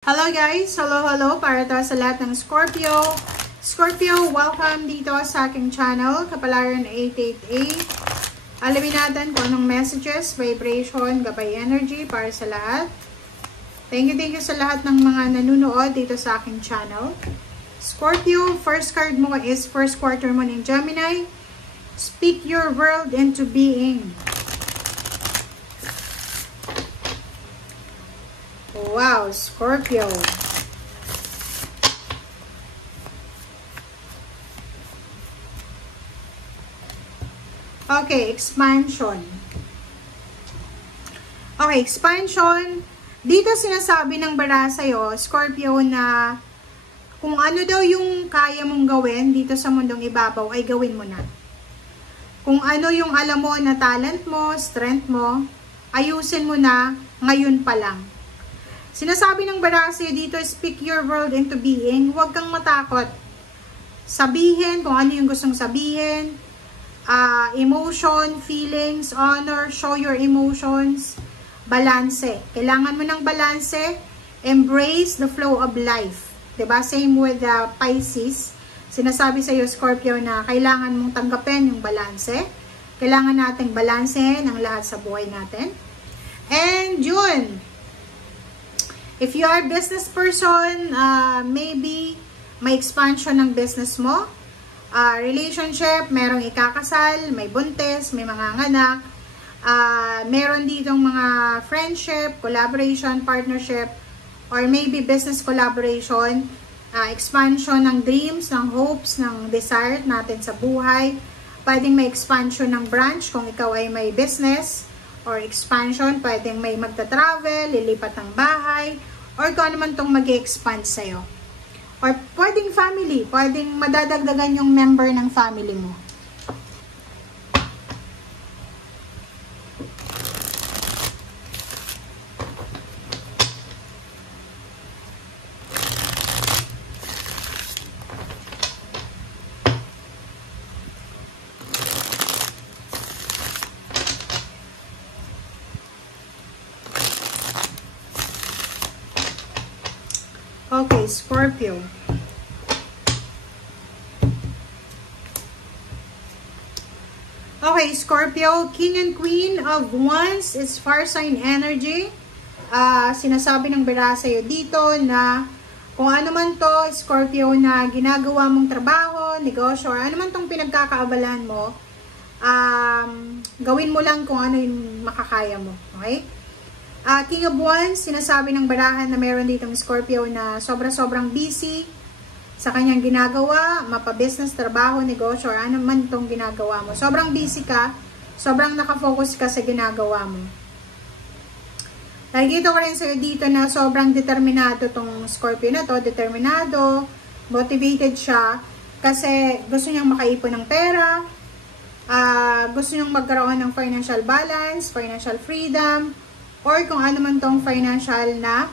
Hello guys! Hello para to sa lahat ng Scorpio. Scorpio, welcome dito sa aking channel, Kapalaran 888. Alamin natin kung anong messages, vibration, gabay energy para sa lahat. Thank you sa lahat ng mga nanunood dito sa aking channel. Scorpio, first card mo is first quarter mo ng Gemini. Speak your world into being. Wow, Scorpio. Okay, expansion. Okay, expansion. Dito sinasabi ng bara sa'yo, Scorpio, na kung ano daw yung kaya mong gawin dito sa mundong ibabaw, ay gawin mo na. Kung ano yung alam mo na talent mo, strength mo, ayusin mo na ngayon pa lang. Sinasabi ng barasyo dito, speak your world into being. Huwag kang matakot. Sabihin kung ano yung gustong sabihin. Emotion, feelings, honor, show your emotions. Balanse. Kailangan mo ng balanse. Embrace the flow of life. Diba? Same with Pisces. Sinasabi sa iyo, Scorpio, na kailangan mong tanggapin yung balanse. Kailangan nating balansehin ang lahat sa buhay natin. And yun. If you are a business person, maybe may expansion ng business mo. Relationship, merong ikakasal, may buntis, may mga anak. Meron ditong mga friendship, collaboration, partnership, or maybe business collaboration. Expansion ng dreams, ng hopes, ng desire natin sa buhay. Pwedeng may expansion ng branch kung ikaw ay may business. Or expansion, pwedeng may magta-travel, lilipat ng bahay, or kung ano man itong mag-expand sa'yo. Or pwedeng family, pwedeng madadagdagan yung member ng family mo. Okay, Scorpio. Okay, Scorpio, King and Queen of Wands is fire sign energy. Sinasabi ng bara sa'yo dito na kung ano man to, Scorpio, na ginagawa mong trabaho, negosyo, or ano man tong pinagkakaabalahan mo, gawin mo lang kung ano yung makakaya mo. Okay? King of Wands, sinasabi ng barahan na meron ditong Scorpio na sobrang busy sa kanyang ginagawa, mapa-business, trabaho, negosyo, or ano man itong ginagawa mo. Sobrang busy ka, sobrang nakafocus ka sa ginagawa mo. Nakikita ko rin sa'yo dito na sobrang determinado tong Scorpio na to, determinado, motivated siya, kasi gusto niyang makaipon ng pera, gusto niyang magkaroon ng financial balance, financial freedom, or kung ano man tong financial na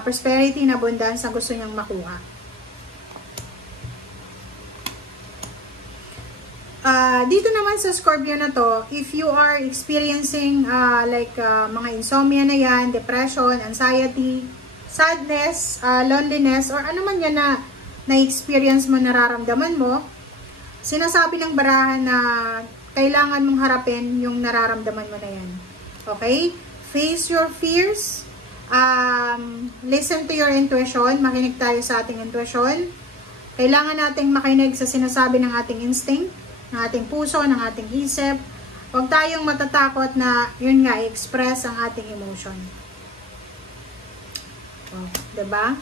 prosperity na abundance na gusto niyang makuha. Dito naman sa Scorpio na to, if you are experiencing mga insomnia na yan, depression, anxiety, sadness, loneliness, or ano man yan na na-experience mo, nararamdaman mo, sinasabi ng barahan na kailangan mong harapin yung nararamdaman mo na yan. Okay? Face your fears. Listen to your intuition. Makinig tayo sa ating intuition. Kailangan nating makinig sa sinasabi ng ating instinct, ng ating puso, ng ating isip. Huwag tayong matatakot na, yun nga, i-express ang ating emotion. Diba?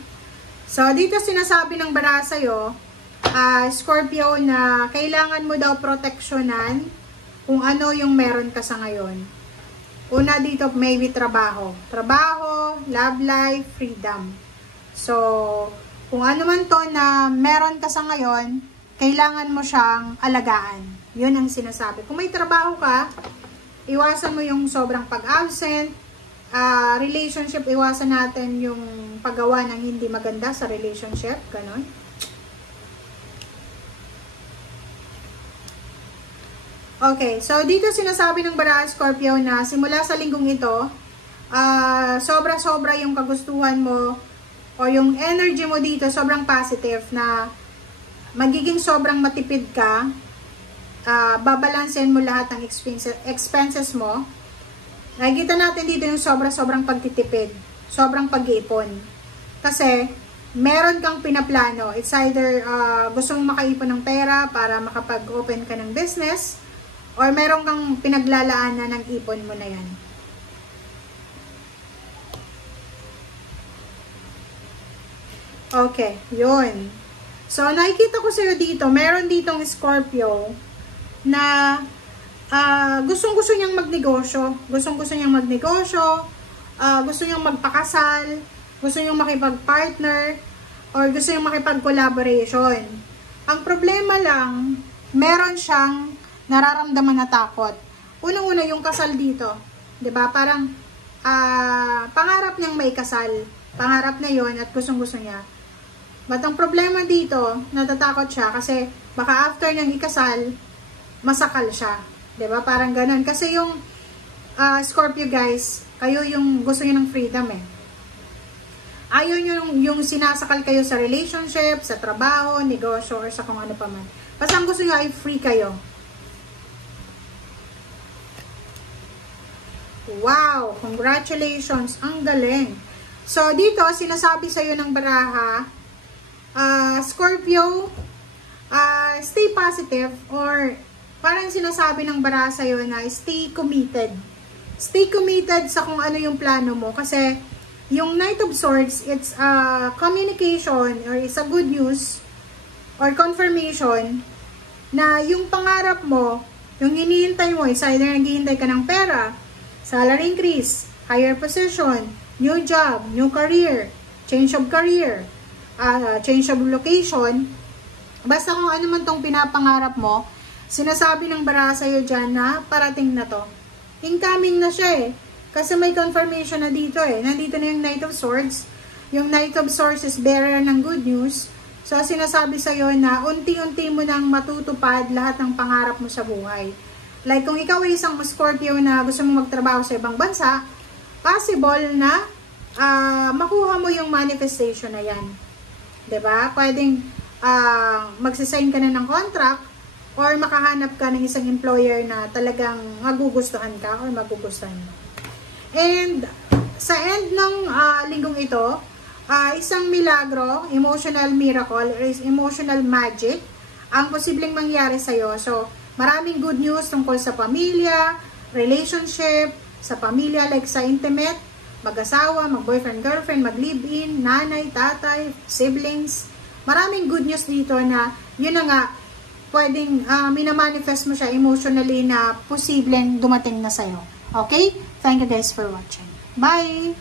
So, dito sinasabi ng bara sa'yo, Scorpio, na kailangan mo daw proteksyonan kung ano yung meron ka sa ngayon. Una dito, maybe trabaho. Trabaho, love life, freedom. So, kung ano man to na meron ka sa ngayon, kailangan mo siyang alagaan. Yun ang sinasabi. Kung may trabaho ka, iwasan mo yung sobrang pag-absent. Relationship, iwasan natin yung paggawa ng hindi maganda sa relationship. Ganon. Okay, so dito sinasabi ng bara Scorpio na simula sa linggong ito, sobra-sobra yung kagustuhan mo o yung energy mo dito sobrang positive na magiging sobrang matipid ka, babalansin mo lahat ng expenses mo. Nakikita natin dito yung sobrang pagtitipid, sobrang pag-iipon. Kasi, meron kang pinaplano. It's either gusto mong makaipon ng pera para makapag-open ka ng business, or meron kang pinaglalaanan ng ipon mo na yan. Okay, yun. So, nakikita ko sa'yo dito, meron ditong Scorpio na gustong-gusto niyang magnegosyo. Gustong-gusto niyang magnegosyo, gusto niyang magpakasal, gusto niyang makipag-partner, or gusto niyang makipag-collaboration. Ang problema lang, meron siyang nararamdaman na takot. Unang-una yung kasal dito. 'Di ba? Parang pangarap niyang may kasal. Pangarap na 'yon at gustong-gusto niya. But ang problema dito, natatakot siya kasi baka after niyang ikasal, masakal siya. 'Di ba? Parang ganun. Kasi yung Scorpio guys, kayo yung gusto niyo ng freedom eh. Ayaw nyo yung sinasakal kayo sa relationship, sa trabaho, negosyo, or sa kung ano pa man. Basta ang gusto nyo ay free kayo. Wow! Congratulations! Ang galing! So, dito, sinasabi sa'yo ng baraha, Scorpio, stay positive, or parang sinasabi ng baraha sa'yo na stay committed. Stay committed sa kung ano yung plano mo. Kasi, yung Knight of Swords, it's a communication, or it's a good news, or confirmation, na yung pangarap mo, yung hinihintay mo, is either naghihintay ka ng pera, salary increase, higher position, new job, new career, change of career, change of location, basta kung ano man tong pinapangarap mo, sinasabi ng baraha sa'yo dyan na parating na to. Incoming na siya eh. Kasi may confirmation na dito eh. Nandito na yung Knight of Swords. Yung Knight of Swords is bearer ng good news. So, sinasabi sa'yo na unti-unti mo nang matutupad lahat ng pangarap mo sa buhay. Like, kung ikaw ay isang Scorpio na gusto mong magtrabaho sa ibang bansa, possible na makuha mo yung manifestation na yan. 'Di ba? Pwedeng magsisign ka na ng contract or makahanap ka ng isang employer na talagang magugustuhan ka or magugustuhan mo. And sa end ng linggong ito, isang milagro, emotional miracle, or emotional magic ang posibleng mangyari sa'yo. So, maraming good news tungkol sa pamilya, relationship, sa pamilya like sa intimate, mag-asawa, mag-boyfriend, girlfriend, mag-live-in, nanay, tatay, siblings. Maraming good news dito na yun na nga, pwedeng minamanifest mo siya emotionally na posibleng dumating na sa'yo. Okay? Thank you guys for watching. Bye!